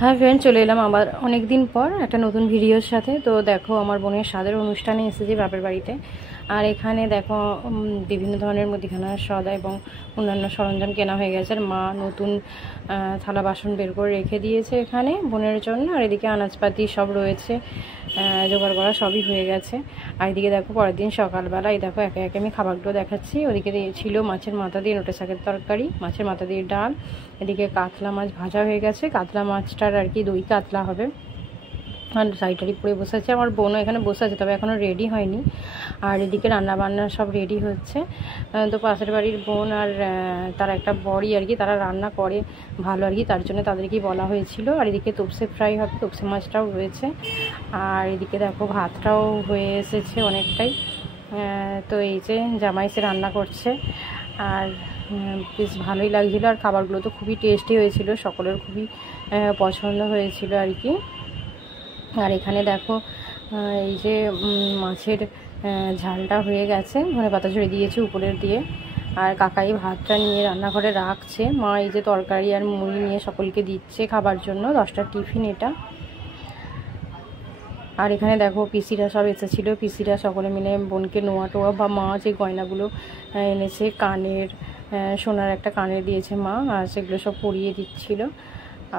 হ্যাঁ ফ্রেন্ড, চলে এলাম আবার অনেক দিন পর একটা নতুন ভিডিওর সাথে। তো দেখো, আমার বোনের স্বাদের অনুষ্ঠানে এসেছি বাপের বাড়িতে। আর এখানে দেখো বিভিন্ন ধরনের মুদিখানার সদা এবং অন্যান্য সরঞ্জাম কেনা হয়ে গেছে। আর মা নতুন থালা বাসন বের করে রেখে দিয়েছে এখানে বোনের জন্য। আর এদিকে আনাজপাতি সব রয়েছে, জোগাড় করা সবই হয়ে গেছে। আর এদিকে দেখো পরের দিন সকালবেলা এই দেখো একে একে আমি খাবারগুলো দেখাচ্ছি। ওদিকে ছিল মাছের মাথা দিয়ে নোটে শাকের তরকারি, মাছের মাথা দিয়ে ডাল। এদিকে কাতলা মাছ ভাজা হয়ে গেছে, কাতলা মাছটার আর কি দই কাতলা হবে। আর শাড়ি পরে বসে আছে, আমার বোনও এখানে বসে আছে, তবে এখনও রেডি হয়নি। আর এদিকে রান্নাবান্না সব রেডি হচ্ছে। তো পাশের বাড়ির বোন আর তার একটা বড়ি আর কি, তারা রান্না করে ভালো আর কি, তার জন্য তাদেরকেই বলা হয়েছিল। আর এদিকে তপসে ফ্রাই হবে, তপসে মাছটাও রয়েছে। আর এদিকে দেখো ভাতটাও হয়ে এসেছে অনেকটাই। তো এই যে জামাই এসে রান্না করছে, আর বেশ ভালোই লাগছিলো। আর খাবারগুলো তো খুবই টেস্টি হয়েছিল, সকলের খুবই পছন্দ হয়েছিল আর কি। আর এখানে দেখো এই যে মাছের ঝালটা হয়ে গেছে, মানে পাতা ঝরে দিয়েছে উপরের দিয়ে। আর কাকাই ভাতটা নিয়ে রান্নাঘরে রাখছে, মা এই যে তরকারি আর মুড়ি নিয়ে সকলকে দিচ্ছে খাবার জন্য, 10টার টিফিন এটা। আর এখানে দেখো পিসিরা সব এসেছিলো, পিসিরা সকলে মিলে বোনকে নোয়া টোয়া বা মা যে গয়নাগুলো এনেছে, কানের সোনার একটা কানের দিয়েছে মা, আর সেগুলো সব পরিয়ে দিচ্ছিল।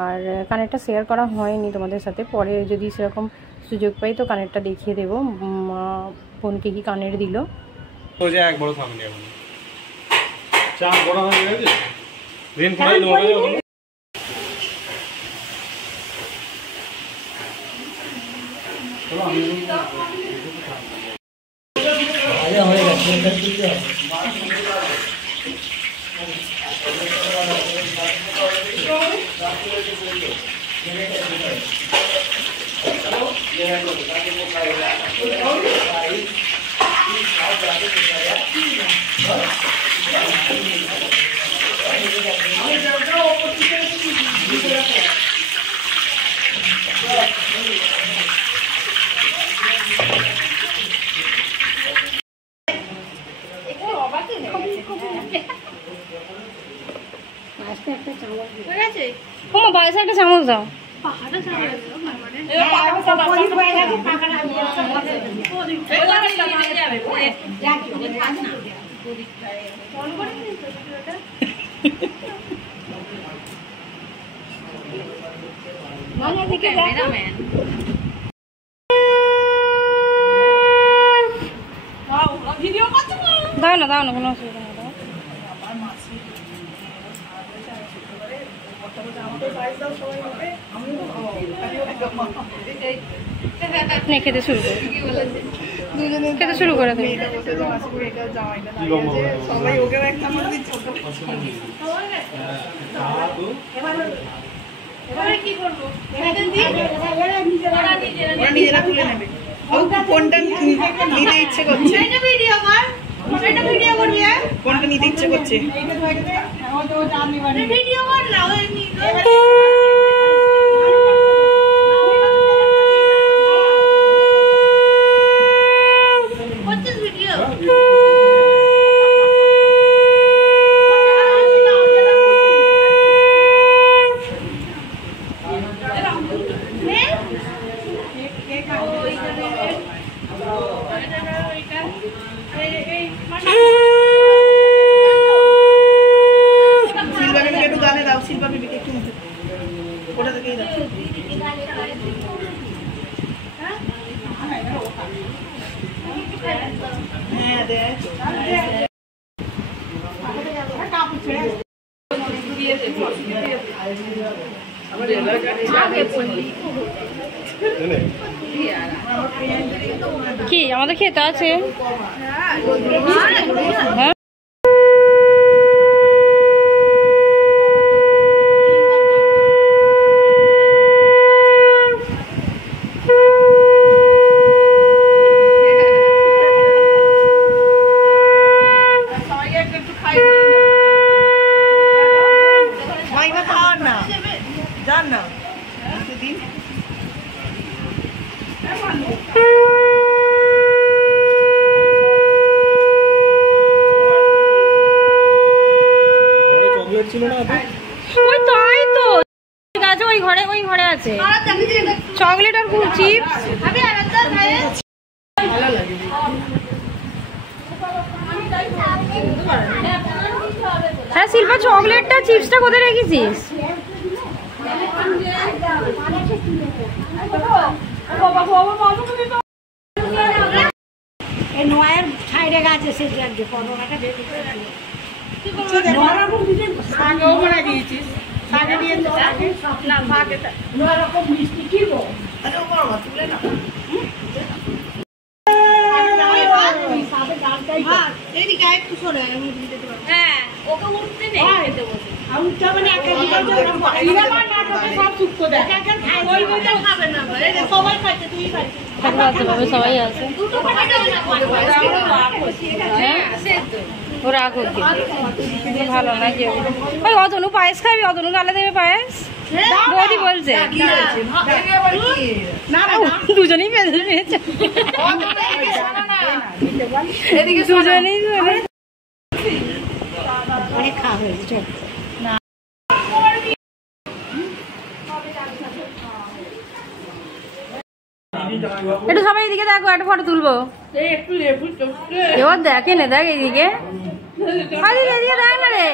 আর কানেরটা শেয়ার করা হয়নি তোমাদের সাথে, পরে যদি সেরকম সুযোগ পাই তো কানেরটা দেখিয়ে দেবো মা বোনকে কি কানের দিল। একটা চামচ দাও। দাও না দাও না, কোনো অসুবিধা নেই। খেতে শুরু করে খেতে শুরু করে দেবে। কোনটা নিতে ইচ্ছে করছে, কোনটা নিতে ইচ্ছে করছে? কি আমাদের খেতে আছে? হ্যাঁ ঘরে ওই ঘরে আছে চকলেট আর চিপস। হ্যাঁ শিল্পা চকলেটটা চিপসটা কোথায় রেখেছিস? নয়ের সাইডে গাছ এসে যাচ্ছে করোনাটা মিষ্টি কি গো সবাই আছে ওরা ভালো না কেউ। ওই অতনু পায়েস খাবি? অতনু গালে দেবে পায়েস? বৌদি বলছে দুজনেই পেয়েছে দুজনেই অনেক খাওয়া হয়েছে। একটু সবাই এদিকে দেখো, একটা ফটো তুলবো। এবার দেখে না, দেখ এইদিকে এদিকে দেখ না রে।